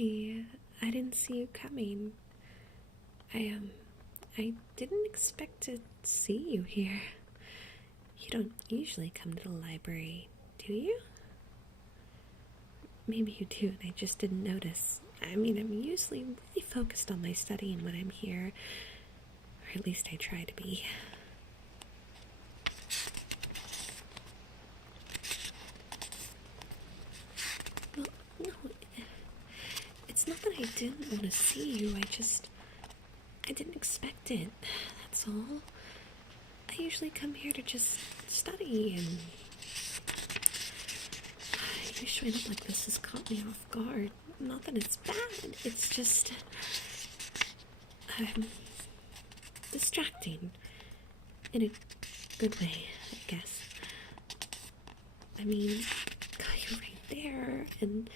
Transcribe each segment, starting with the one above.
Hi. I didn't see you coming. I didn't expect to see you here. You don't usually come to the library, do you? Maybe you do, and I just didn't notice. I mean, I'm usually really focused on my studying when I'm here. Or at least I try to be. Well, no, it's not that I didn't want to see you, I didn't expect it, that's all. I usually come here to just study, and you showing up like this has caught me off guard. Not that it's bad, it's just distracting. In a good way, I guess. I mean, you're right there, and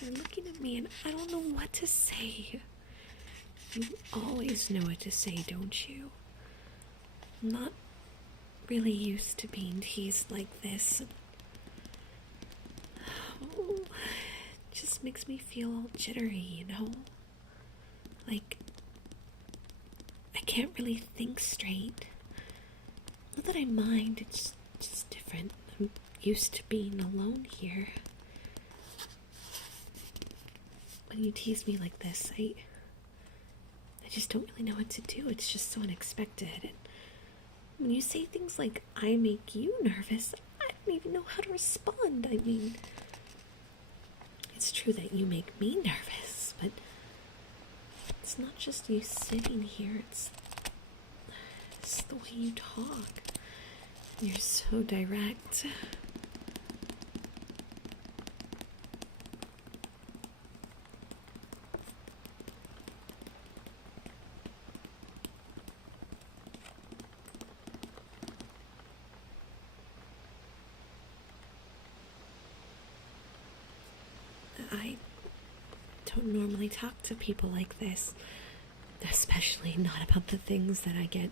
you're looking at me, and I don't know what to say. You always know what to say, don't you? I'm not really used to being teased like this. Oh, it just makes me feel all jittery, you know? Like, I can't really think straight. Not that I mind, it's just different. I'm used to being alone here. When you tease me like this, I just don't really know what to do. It's just so unexpected. And when you say things like, I make you nervous, I don't even know how to respond. I mean, it's true that you make me nervous, but it's not just you sitting here, it's the way you talk. You're so direct. I don't normally talk to people like this, especially not about the things that I get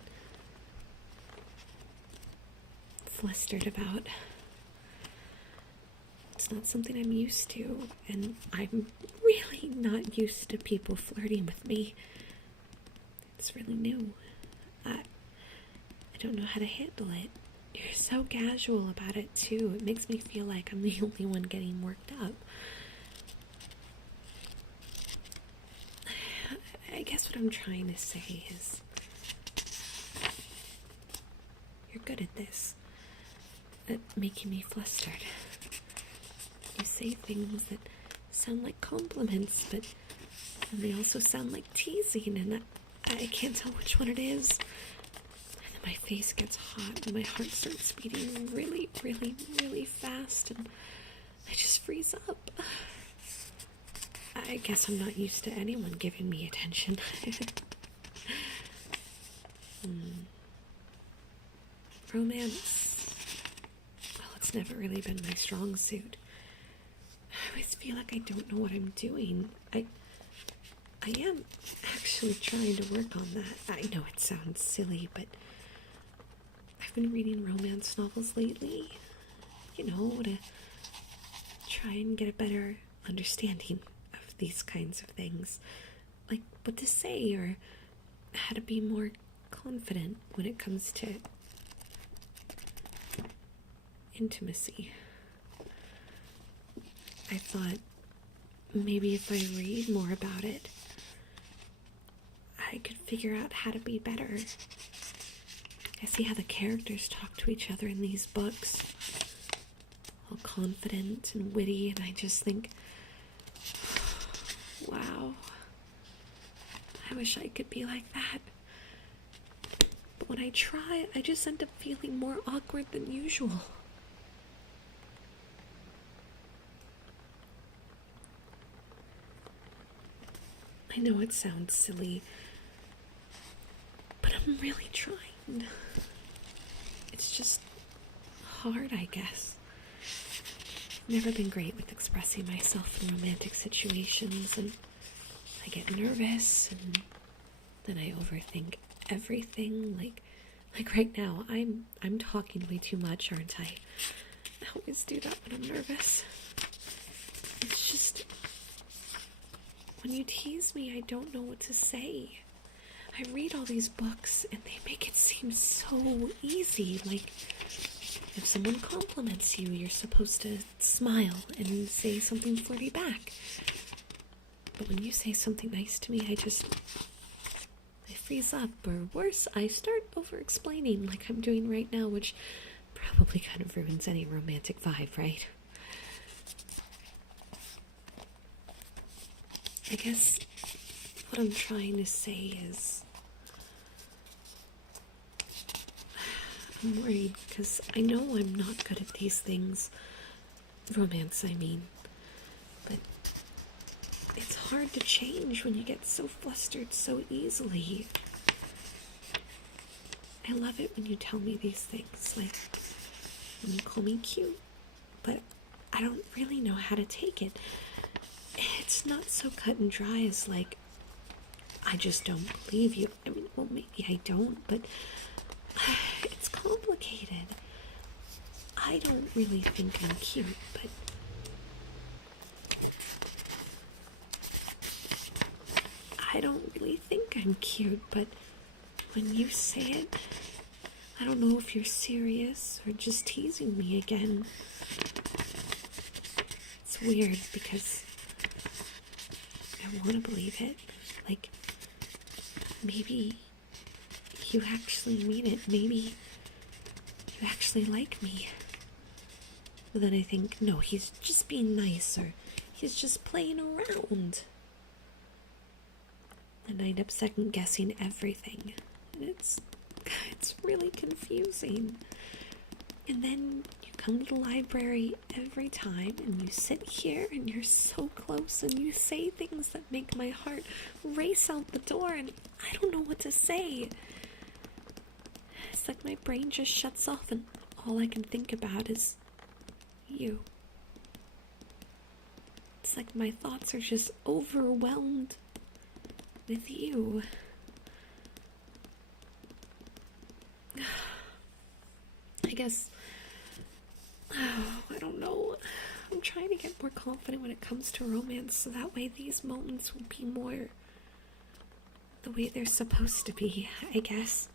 flustered about. It's not something I'm used to, and I'm really not used to people flirting with me. It's really new. I don't know how to handle it. You're so casual about it, too. It makes me feel like I'm the only one getting worked up. I guess what I'm trying to say is, you're good at this, at making me flustered. You say things that sound like compliments, but they also sound like teasing, and I can't tell which one it is. And then my face gets hot, and my heart starts beating really, really, really fast, and I just freeze up. I guess I'm not used to anyone giving me attention. Romance, well, it's never really been my strong suit. I always feel like I don't know what I'm doing. I am actually trying to work on that. I know it sounds silly, but I've been reading romance novels lately, you know, to try and get a better understanding of these kinds of things. Like what to say, or how to be more confident when it comes to intimacy. I thought maybe if I read more about it, I could figure out how to be better. I see how the characters talk to each other in these books, all confident and witty, and I just think, wow, I wish I could be like that. But when I try, I just end up feeling more awkward than usual. I know it sounds silly, but I'm really trying. It's just hard, I guess. I've never been great with expressing myself in romantic situations, and I get nervous, and then I overthink everything. Like right now, I'm talking way too much, aren't I? I always do that when I'm nervous. It's just when you tease me, I don't know what to say. I read all these books, and they make it seem so easy. Like, if someone compliments you, you're supposed to smile and say something flirty back. But when you say something nice to me, I freeze up, or worse, I start over-explaining like I'm doing right now, which probably kind of ruins any romantic vibe, right? I guess what I'm trying to say is I'm worried because I know I'm not good at these things. Romance, I mean. But it's hard to change when you get so flustered so easily. I love it when you tell me these things, like when you call me cute, but I don't really know how to take it. It's not so cut and dry as like, I just don't believe you. I mean, well, maybe I don't, but it's complicated. I don't really think I'm cute, but when you say it, I don't know if you're serious or just teasing me again. It's weird because I want to believe it. Like, maybe you actually mean it. Maybe you actually like me. But then I think, no, he's just being nice, or he's just playing around. And I end up second guessing everything. And it's really confusing. And then you come to the library every time, and you sit here, and you're so close, and you say things that make my heart race out the door, and I don't know what to say. It's like my brain just shuts off, and all I can think about is you. It's like my thoughts are just overwhelmed with you. I guess, I don't know. I'm trying to get more confident when it comes to romance, so that way these moments will be more the way they're supposed to be, I guess.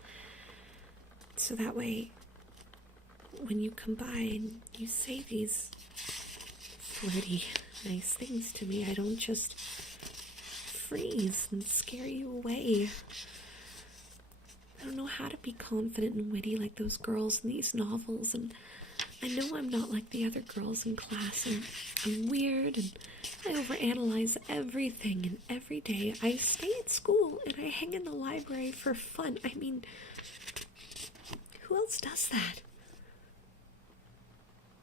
So that way, when you come by and you say these flirty, nice things to me, I don't just freeze and scare you away. I don't know how to be confident and witty like those girls in these novels, and I know I'm not like the other girls in class, and I'm weird, and I overanalyze everything, and every day I stay at school and I hang in the library for fun. I mean, who else does that?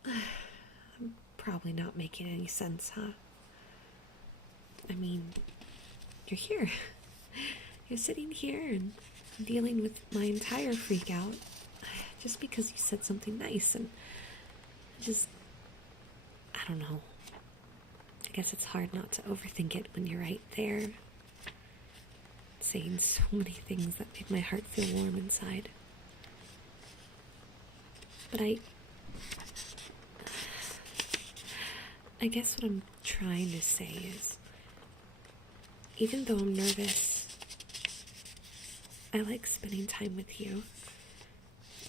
I'm probably not making any sense, huh? I mean, you're here. You're sitting here and dealing with my entire freak out just because you said something nice, and I don't know. I guess it's hard not to overthink it when you're right there, saying so many things that make my heart feel warm inside. But I guess what I'm trying to say is, even though I'm nervous, I like spending time with you.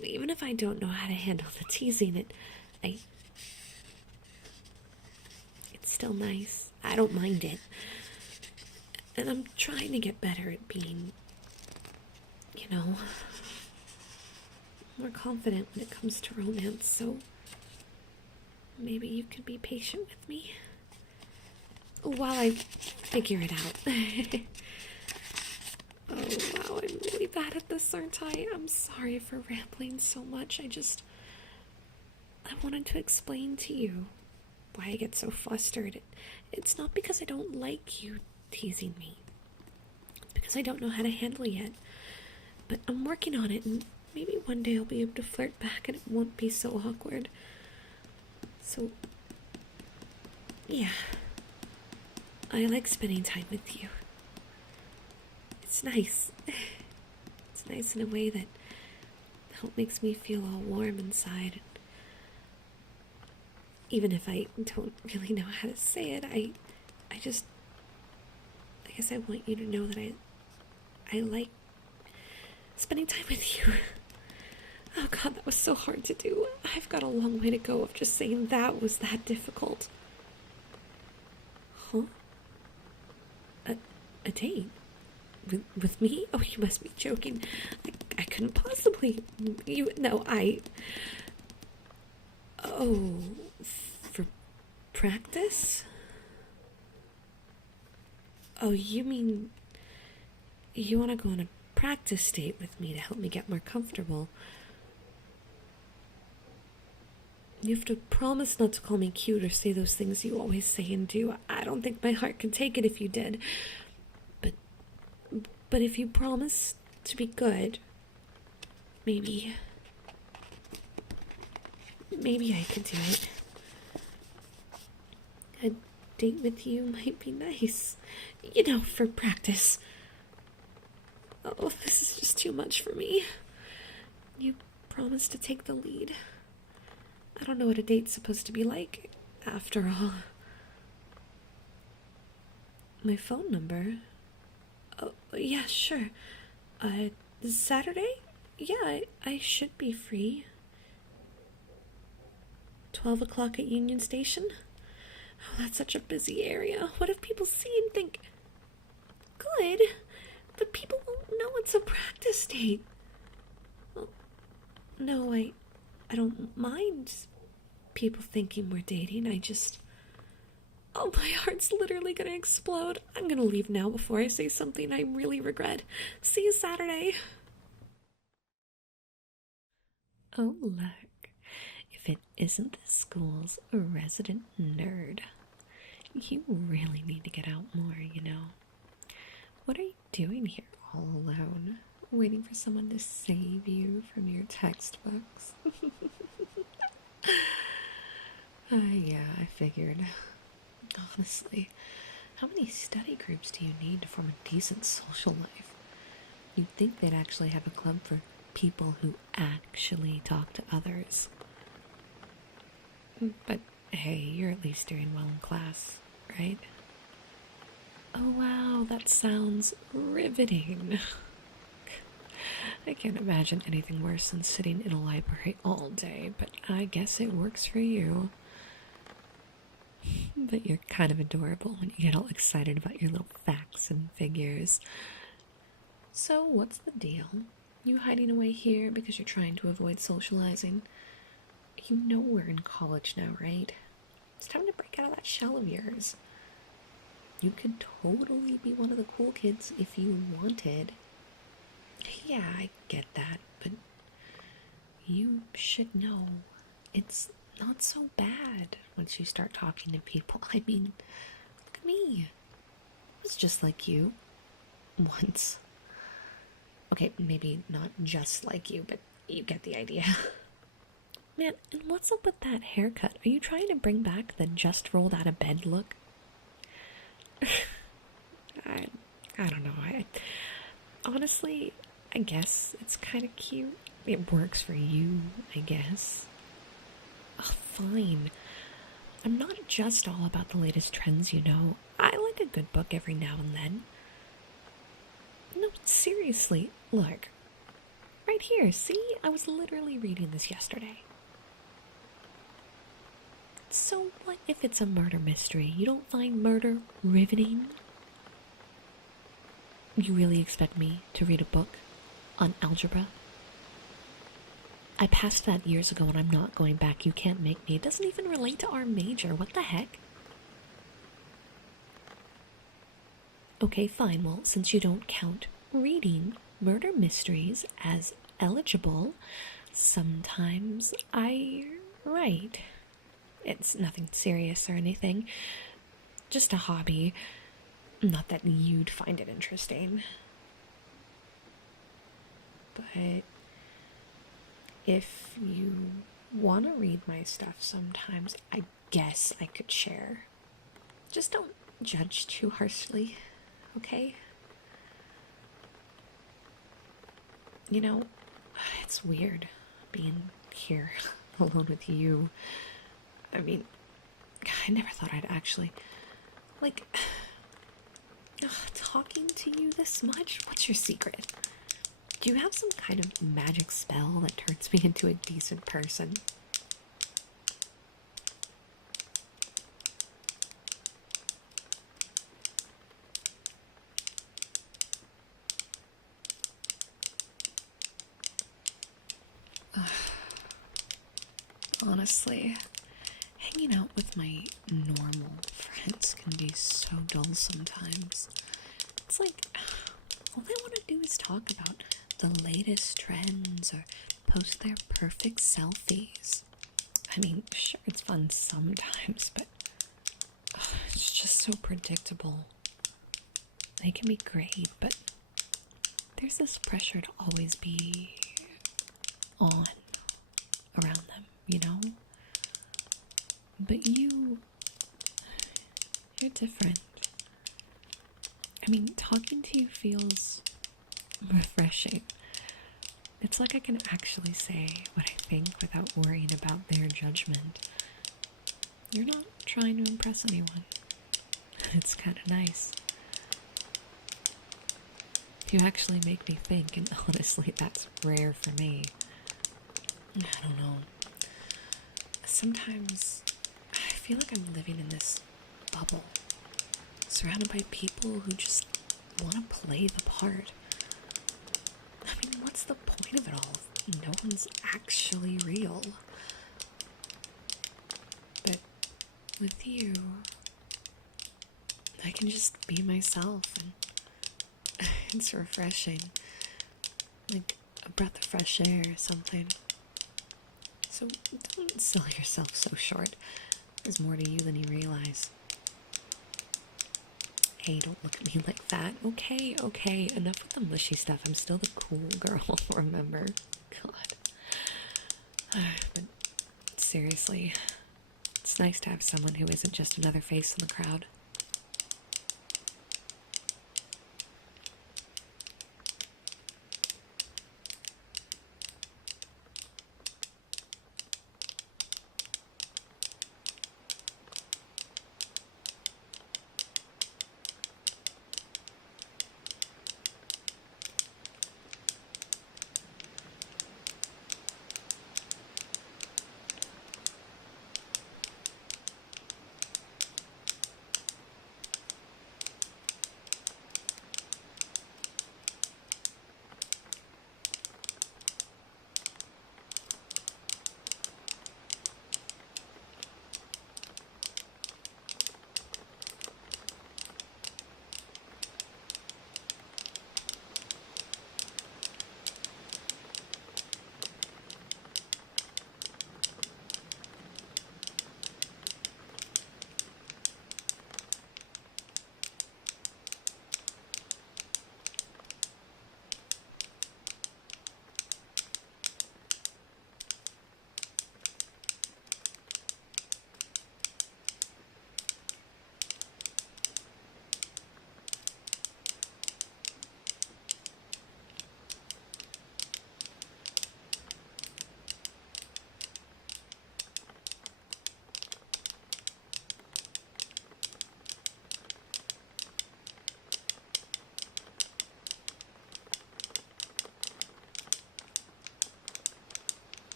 Even if I don't know how to handle the teasing, it's still nice. I don't mind it. And I'm trying to get better at being, more confident when it comes to romance, so maybe you could be patient with me while I figure it out. Oh, wow, I'm really bad at this, aren't I? I'm sorry for rambling so much. I wanted to explain to you why I get so flustered. It's not because I don't like you teasing me. It's because I don't know how to handle it yet. But I'm working on it, and maybe one day I'll be able to flirt back and it won't be so awkward. So, yeah. I like spending time with you. It's nice. It's nice in a way that makes me feel all warm inside. Even if I don't really know how to say it, because I want you to know that I like spending time with you. Oh god, that was so hard to do. I've got a long way to go of just saying that was that difficult. Huh? A date? With me? Oh, you must be joking. I couldn't possibly. Oh, for practice? Oh, you mean you want to go on a practice date with me to help me get more comfortable? You have to promise not to call me cute or say those things you always say and do. I don't think my heart could take it if you did. But if you promise to be good, maybe I could do it. A date with you might be nice. For practice. Oh, this is just too much for me. You promised to take the lead. I don't know what a date's supposed to be like, after all. My phone number? Oh, yeah, sure. Saturday? Yeah, I should be free. 12 o'clock at Union Station? Oh, that's such a busy area. What if people see and think... Good, but people won't know it's a practice date. Well, no, I don't mind people thinking we're dating. Oh, my heart's literally gonna explode. I'm gonna leave now before I say something I really regret. See you Saturday. Oh, look. If it isn't the school's resident nerd. You really need to get out more, What are you doing here all alone? Waiting for someone to save you from your textbooks? Yeah, I figured. Honestly, how many study groups do you need to form a decent social life? You'd think they'd actually have a club for people who actually talk to others. But hey, you're at least doing well in class, right? Oh wow, that sounds riveting. I can't imagine anything worse than sitting in a library all day, but I guess it works for you. But you're kind of adorable when you get all excited about your little facts and figures. So what's the deal? You hiding away here because you're trying to avoid socializing? You know we're in college now, right? It's time to break out of that shell of yours. You could totally be one of the cool kids if you wanted. Yeah, I get that, but you should know it's not so bad once you start talking to people. I mean, look at me. I was just like you. Once. Okay, maybe not just like you, but you get the idea. Man, and what's up with that haircut? Are you trying to bring back the just rolled out of bed look? I don't know. Honestly, I guess it's kind of cute. It works for you, I guess. Oh, fine. I'm not just all about the latest trends, I like a good book every now and then. No, seriously, look. Right here, see? I was literally reading this yesterday. So what if it's a murder mystery? You don't find murder riveting? You really expect me to read a book on algebra? I passed that years ago and I'm not going back. You can't make me. It doesn't even relate to our major. What the heck? Okay, fine. Well, since you don't count reading murder mysteries as eligible, sometimes I write. It's nothing serious or anything. Just a hobby. Not that you'd find it interesting. But if you want to read my stuff sometimes, I guess I could share. Just don't judge too harshly, okay? It's weird being here alone with you. I mean, I never thought I'd actually... Ugh, talking to you this much? What's your secret? Do you have some kind of magic spell that turns me into a decent person? Honestly, hanging out with my normal friends can be so dull sometimes. It's like, all they want to do is talk about the latest trends or post their perfect selfies. I mean, sure, it's fun sometimes, but it's just so predictable. They can be great, but there's this pressure to always be on around them, you know? But you're different. I mean, talking to you feels refreshing. It's like I can actually say what I think without worrying about their judgment. You're not trying to impress anyone. It's kind of nice. You actually make me think, and honestly, that's rare for me. I don't know. Sometimes I feel like I'm living in this bubble, surrounded by people who just want to play the part. I mean, what's the point of it all if no one's actually real? But with you, I can just be myself, and it's refreshing. Like a breath of fresh air or something. So don't sell yourself so short. There's more to you than you realize. Hey, don't look at me like that. Okay, enough with the mushy stuff. I'm still the cool girl, remember? God. But seriously, it's nice to have someone who isn't just another face in the crowd.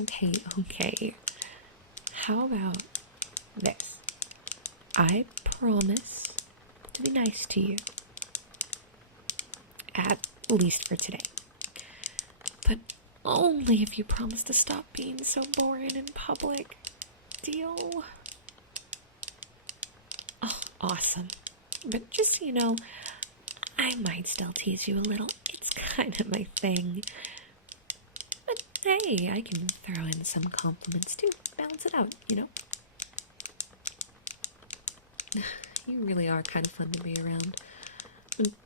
Okay, okay. How about this? I promise to be nice to you. At least for today. But only if you promise to stop being so boring in public. Deal? Oh, awesome. But just so you know, I might still tease you a little. It's kind of my thing. But hey, I can throw in some compliments too. Balance it out, you know? You really are kind of fun to be around.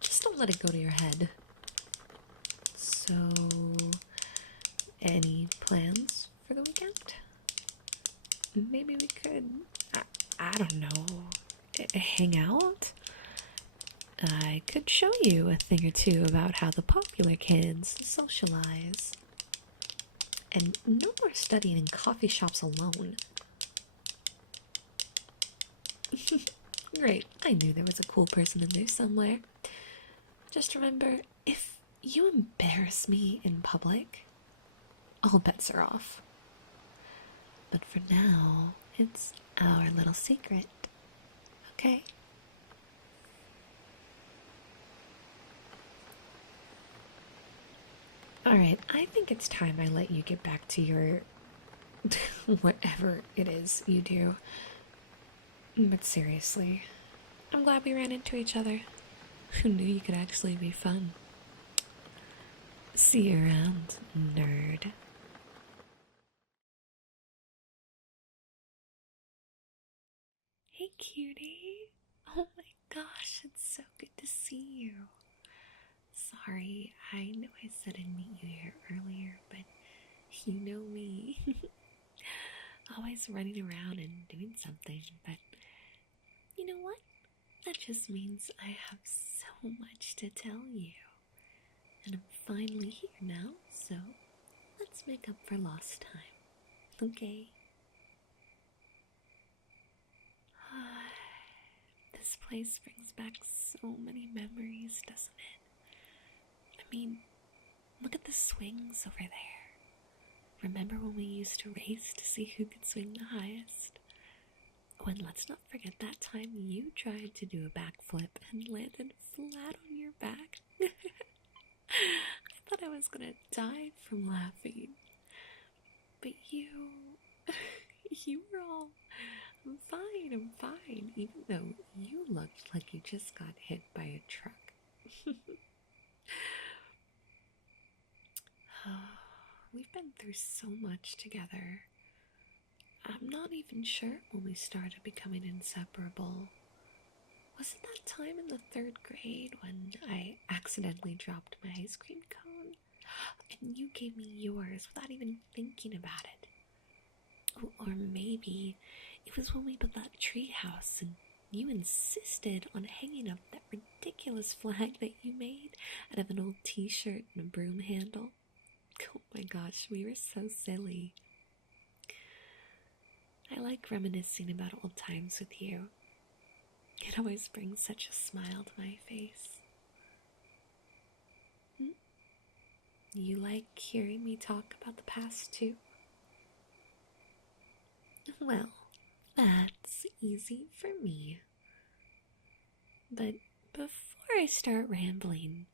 Just don't let it go to your head. So, any plans for the weekend? Maybe we could, I don't know, hang out? I could show you a thing or two about how the popular kids socialize. And no more studying in coffee shops alone. Great, I knew there was a cool person in there somewhere. Just remember, if you embarrass me in public, all bets are off. But for now, it's our little secret, okay? Alright, I think it's time I let you get back to your whatever it is you do. But seriously, I'm glad we ran into each other. Who knew you could actually be fun? See you around, nerd. Hey, cutie. Oh my gosh, it's so good to see you. Sorry, I know I said I'd meet you here earlier, but you know me. Always running around and doing something, but you know what? That just means I have so much to tell you. And I'm finally here now, so let's make up for lost time, okay? This place brings back so many memories, doesn't it? I mean, look at the swings over there. Remember when we used to race to see who could swing the highest? Oh, and let's not forget that time you tried to do a backflip and landed flat on your back. I thought I was gonna die from laughing. But you were all, I'm fine, even though you looked like you just got hit by a truck. We've been through so much together. I'm not even sure when we started becoming inseparable. Was it that time in the 3rd grade when I accidentally dropped my ice cream cone? And you gave me yours without even thinking about it. Or maybe it was when we built that tree house and you insisted on hanging up that ridiculous flag that you made out of an old t-shirt and a broom handle. Oh my gosh, we were so silly. I like reminiscing about old times with you. It always brings such a smile to my face. You like hearing me talk about the past too? Well, that's easy for me. But before I start rambling,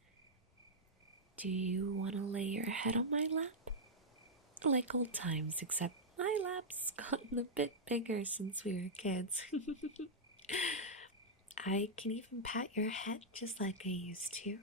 do you want to lay your head on my lap? Like old times, except my lap's gotten a bit bigger since we were kids. I can even pat your head just like I used to.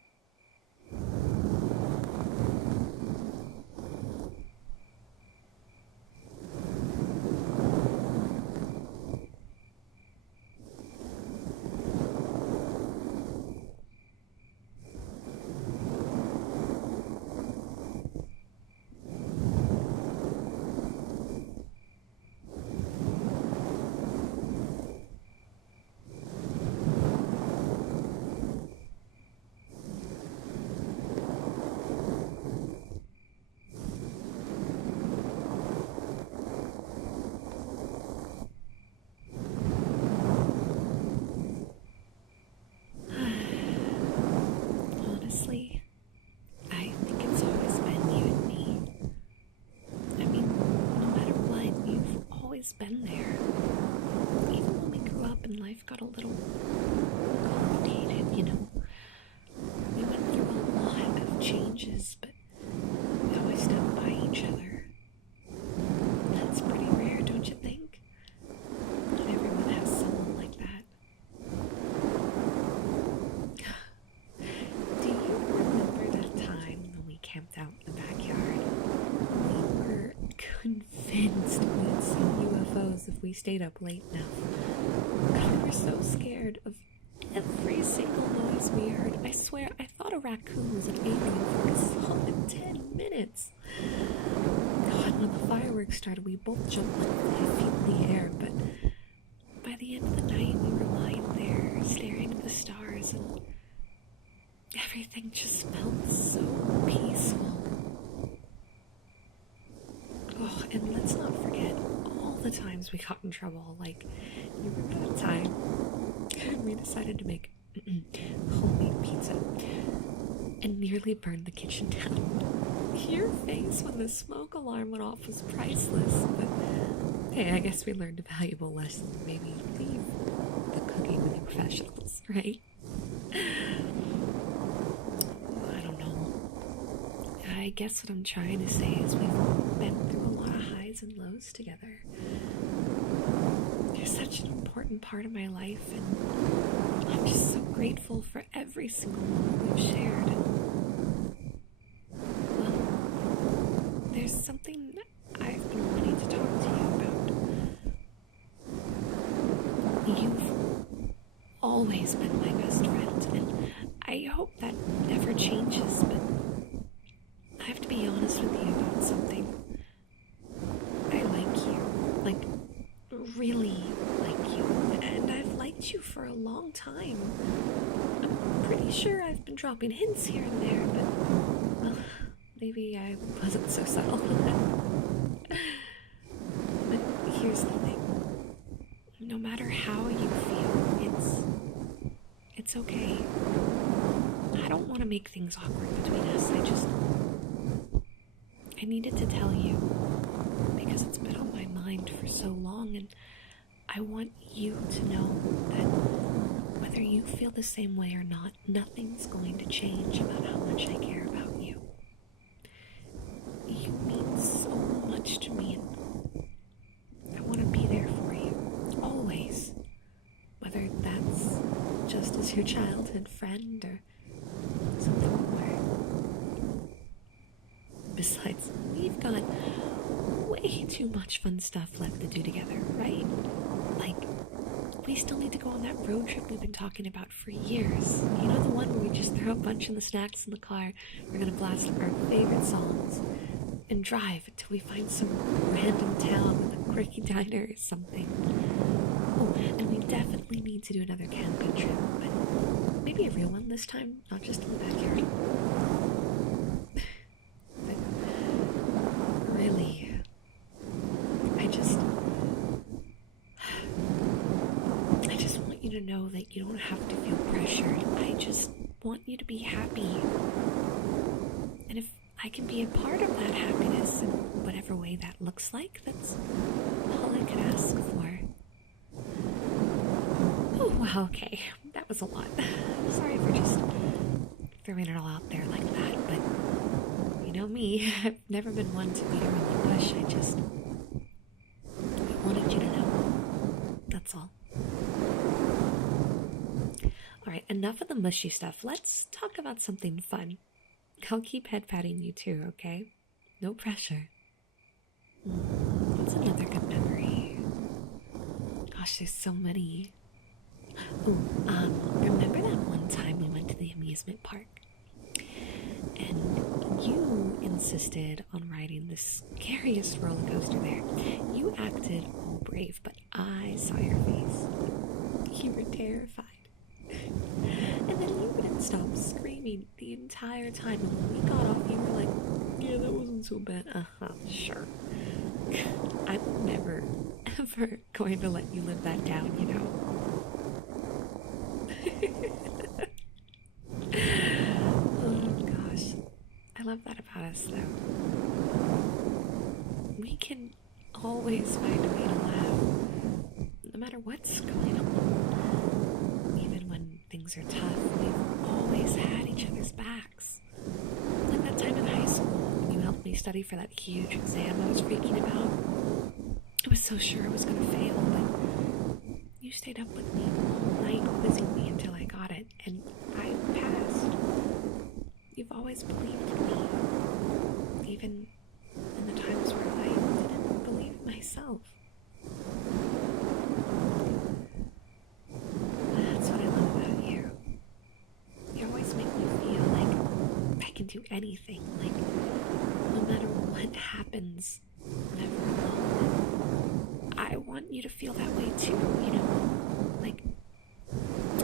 been there. Even when we grew up and life got a little complicated, you know. We went through a lot of changes, but we always stuck by each other. That's pretty rare, don't you think? Not everyone has someone like that. Do you remember that time when we camped out in the backyard? We were convinced we'd see UFOs if we stayed up late enough. We were so scared of every single noise we heard. I swear, I thought a raccoon was an alien for a solid 10 minutes. God, when the fireworks started, we both jumped like 5 feet in the air, but by the end of the night, we were lying there, staring at the stars, and everything just felt so peaceful. Oh, and let's not forget all the times we got in trouble. Like, you remember that time we decided to make homemade pizza and nearly burned the kitchen down? Your face when the smoke alarm went off was priceless, but hey, I guess we learned a valuable lesson. Maybe leave the cooking with the professionals, right? I don't know. I guess what I'm trying to say is we've been through a lot of highs and lows together. You're such an important part of my life, and I'm just so grateful for Every single moment we've shared. Well, there's something I've been wanting to talk to you about. You've always been my best friend, and I hope that never changes, but I have to be honest with you about something. I like you. Like, really like you. And I've liked you for a long time. I'm pretty sure I've been dropping hints here and there, but, well, maybe I wasn't so subtle. But here's the thing. No matter how you feel, it's okay. I don't want to make things awkward between us. I needed to tell you because it's been on my mind for so long, and I want you to know that whether you feel the same way or not, nothing's going to change about how much I care about you. You mean so much to me, and I want to be there for you, always. Whether that's just as your childhood friend or something more. Besides, we've got way too much fun stuff left to do together, right? Like, we still need to go on that road trip we've been talking about for years. You know, the one where we just throw a bunch of the snacks in the car, we're gonna blast our favorite songs, and drive until we find some random town with a quirky diner or something. Oh, and we definitely need to do another camping trip, but maybe a real one this time, not just in the backyard. Really, I just want you to know that you don't have to feel pressured. I just want you to be happy. And if I can be a part of that happiness in whatever way that looks like, that's all I could ask for. Oh, wow, okay. That was a lot. Sorry for just throwing it all out there like that, but you know me, I've never been one to beat around the bush. I wanted you to know. That's all. Alright, enough of the mushy stuff. Let's talk about something fun. I'll keep head patting you too, okay? No pressure. What's another good memory? Gosh, there's so many. Oh, remember that one time we went to the amusement park? And you insisted on riding the scariest roller coaster there. You acted all brave, but I saw your face. You were terrified. And then you wouldn't stop screaming the entire time. And when we got off, you were like, yeah, that wasn't so bad. Sure. I'm never, ever going to let you live that down, you know? Oh, gosh. I love that about us, though. We can always find a way to laugh, no matter what's going on. Even when things are tough, we've always had each other's backs. Like that time in high school when you helped me study for that huge exam I was freaking about. I was so sure I was going to fail, but you stayed up with me all night quizzing me until I got it, and I passed. You've always believed in me, even in the times where I didn't believe myself. That's what I love about you. You always make me feel like I can do anything, like no matter what happens, I'm never alone. I want you to feel that way too, like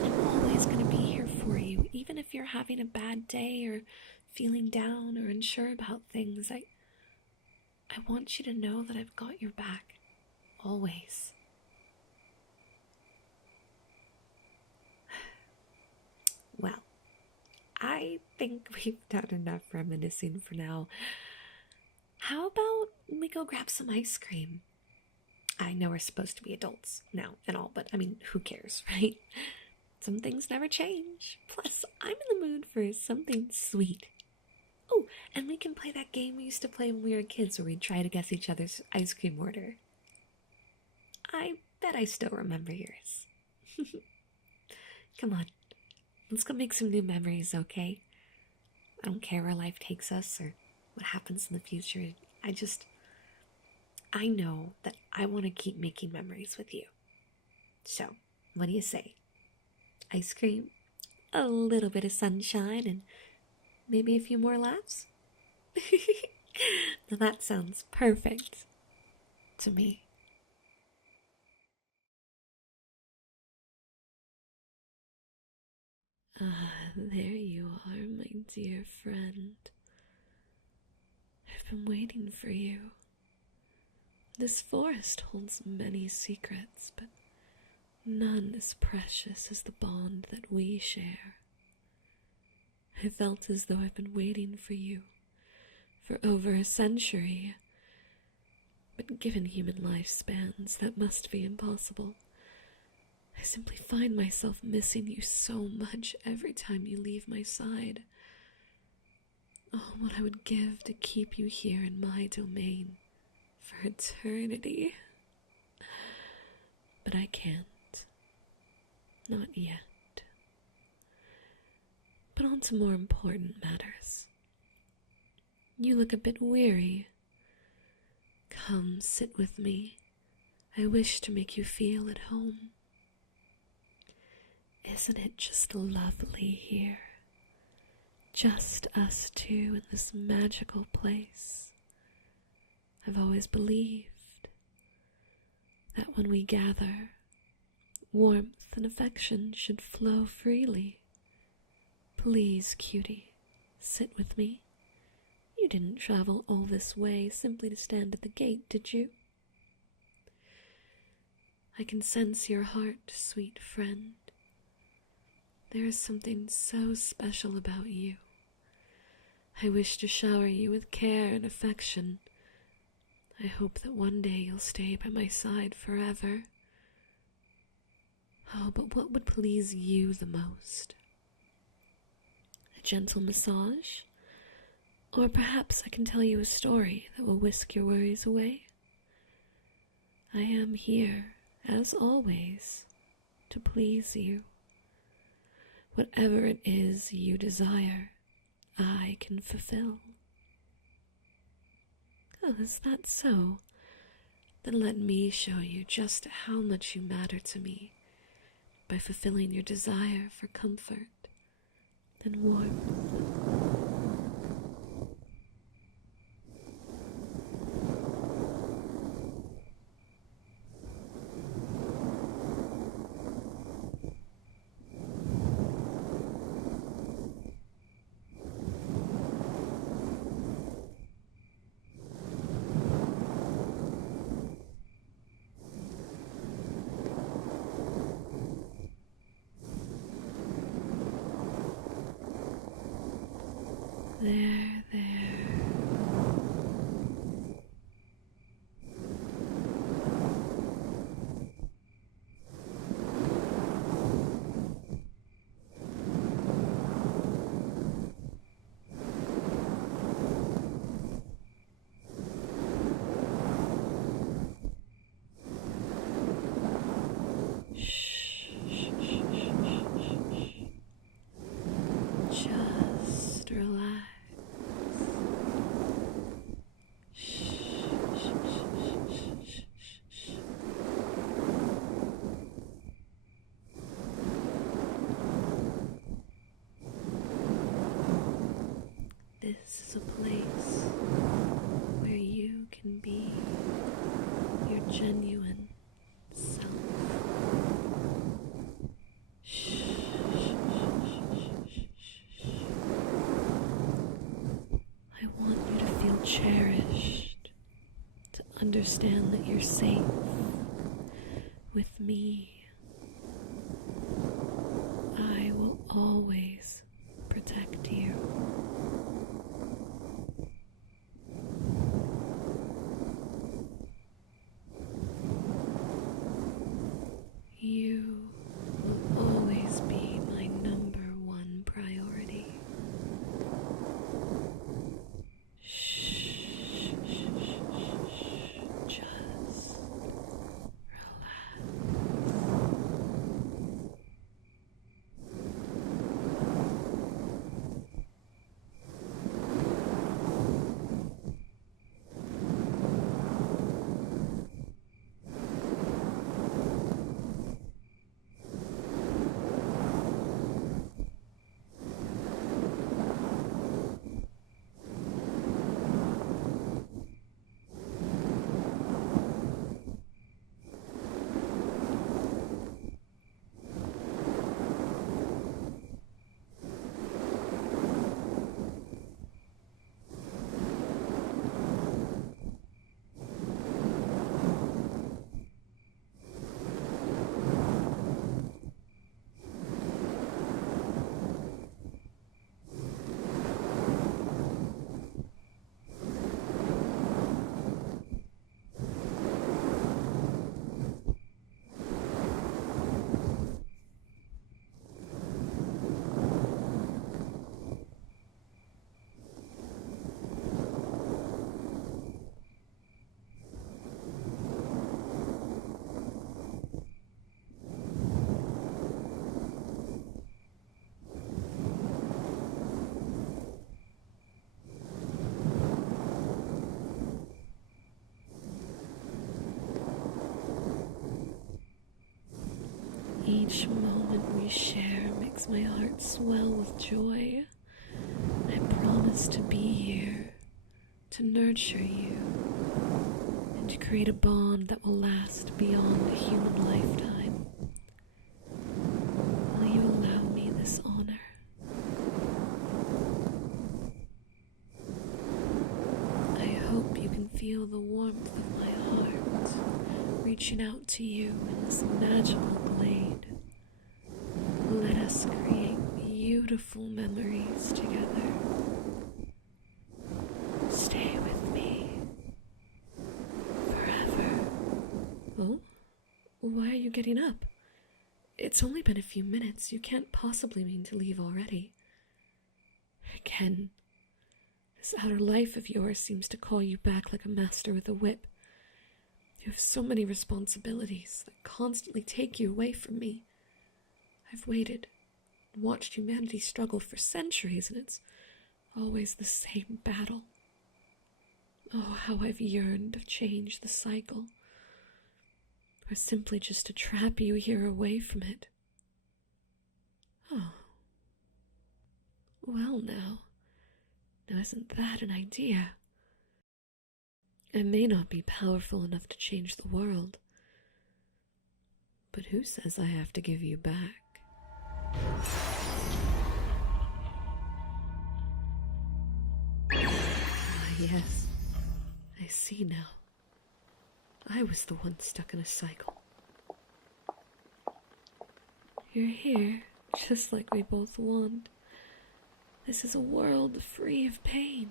I'm always going to be here for you, even if you're having a bad day or feeling down or unsure about things. I want you to know that I've got your back, always. Well, I think we've done enough reminiscing for now. How about we go grab some ice cream? I know we're supposed to be adults now and all, but I mean, who cares, right? Some things never change. Plus, I'm in the mood for something sweet. Oh, and we can play that game we used to play when we were kids where we'd try to guess each other's ice cream order. I bet I still remember yours. Come on, let's go make some new memories, okay? I don't care where life takes us or what happens in the future. I know that I want to keep making memories with you. So, what do you say? Ice cream, a little bit of sunshine, and maybe a few more laughs? Now that sounds perfect to me. There you are, my dear friend. I've been waiting for you. This forest holds many secrets, but none as precious as the bond that we share. I felt as though I've been waiting for you for over a century, but given human lifespans, that must be impossible. I simply find myself missing you so much every time you leave my side. Oh, what I would give to keep you here in my domain for eternity. But I can't. Not yet. But on to more important matters. You look a bit weary. Come, sit with me. I wish to make you feel at home. Isn't it just lovely here? Just us two in this magical place. I've always believed that when we gather, warmth and affection should flow freely. Please, cutie, sit with me. You didn't travel all this way simply to stand at the gate, did you? I can sense your heart, sweet friend. There is something so special about you. I wish to shower you with care and affection. I hope that one day you'll stay by my side forever. Oh, but what would please you the most? A gentle massage? Or perhaps I can tell you a story that will whisk your worries away? I am here, as always, to please you. Whatever it is you desire, I can fulfill. Oh, is that so? Then let me show you just how much you matter to me by fulfilling your desire for comfort and warmth. This is a place where you can be your genuine self. Shh, shh, shh, shh, shh. I want you to feel cherished, to understand that you're safe with me. I will always protect you. You will always be my number one priority. Shh, shh, shh, shh, shh. Just relax. Each moment we share makes my heart swell with joy. I promise to be here, to nurture you, and to create a bond that will last beyond a human lifetime. Will you allow me this honor? I hope you can feel the warmth of my heart reaching out to you in this magical glade. Let us create beautiful memories together. Stay with me forever. Oh? Why are you getting up? It's only been a few minutes. You can't possibly mean to leave already. Again, this outer life of yours seems to call you back like a master with a whip. You have so many responsibilities that constantly take you away from me. I've waited and watched humanity struggle for centuries, and it's always the same battle. Oh, how I've yearned to change the cycle, or simply just to trap you here away from it. Oh. Well now isn't that an idea? I may not be powerful enough to change the world, but who says I have to give you back? Yes, I see now. I was the one stuck in a cycle. You're here, just like we both want. This is a world free of pain,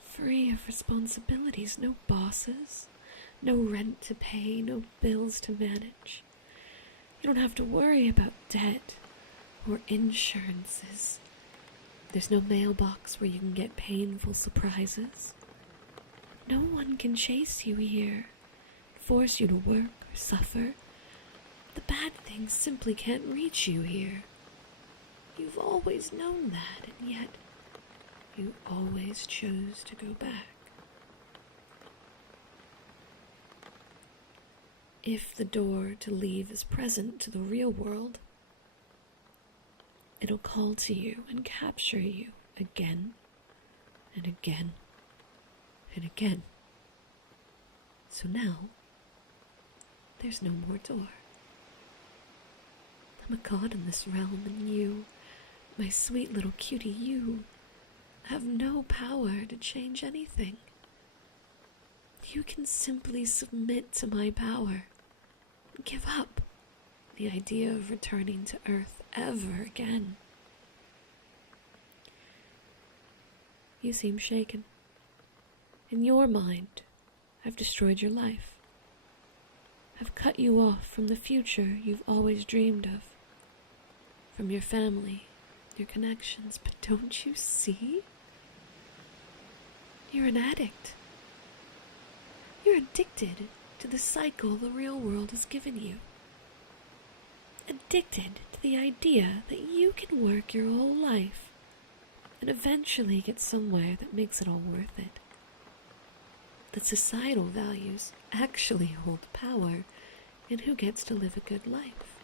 free of responsibilities, no bosses, no rent to pay, no bills to manage. You don't have to worry about debt or insurances. There's no mailbox where you can get painful surprises. No one can chase you here, force you to work or suffer. The bad things simply can't reach you here. You've always known that, and yet you always chose to go back. If the door to leave is present to the real world, it'll call to you and capture you again and again and again. So now, there's no more door. I'm a god in this realm, and you, my sweet little cutie, you have no power to change anything. You can simply submit to my power. Give up the idea of returning to Earth ever again. You seem shaken. In your mind, I've destroyed your life. I've cut you off from the future you've always dreamed of. From your family, your connections, but don't you see? You're an addict. You're addicted to the cycle the real world has given you. Addicted to the idea that you can work your whole life and eventually get somewhere that makes it all worth it. That societal values actually hold power in who gets to live a good life.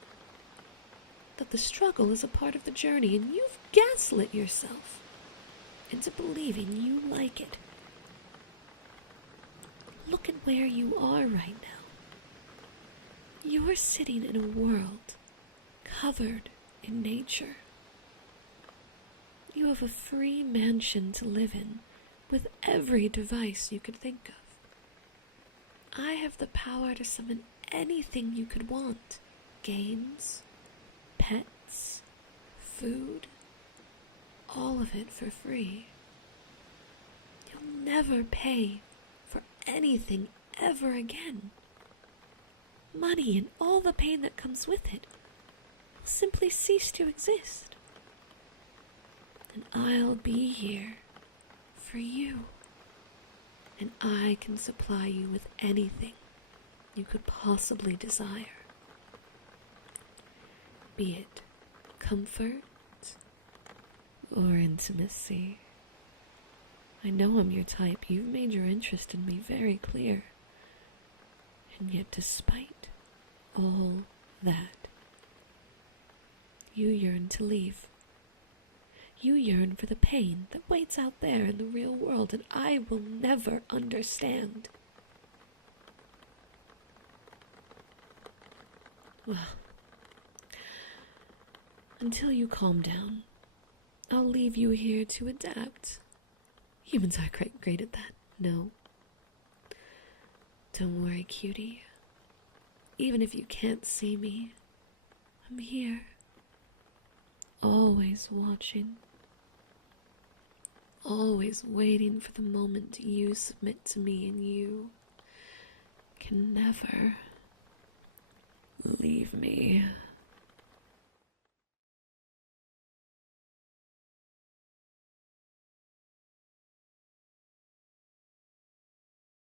That the struggle is a part of the journey, and you've gaslit yourself into believing you like it. Look at where you are right now. You're sitting in a world covered in nature. You have a free mansion to live in with every device you could think of. I have the power to summon anything you could want. Games, pets, food, all of it for free. You'll never pay for anything ever again. Money and all the pain that comes with it will simply cease to exist. And I'll be here for you. And I can supply you with anything you could possibly desire. Be it comfort or intimacy. I know I'm your type. You've made your interest in me very clear. And yet despite all that, you yearn to leave. You yearn for the pain that waits out there in the real world, and I will never understand. Well, until you calm down, I'll leave you here to adapt. Humans are quite great at that, no? Don't worry, cutie. Even if you can't see me, I'm here. Always watching. Always waiting for the moment you submit to me, and you can never leave me.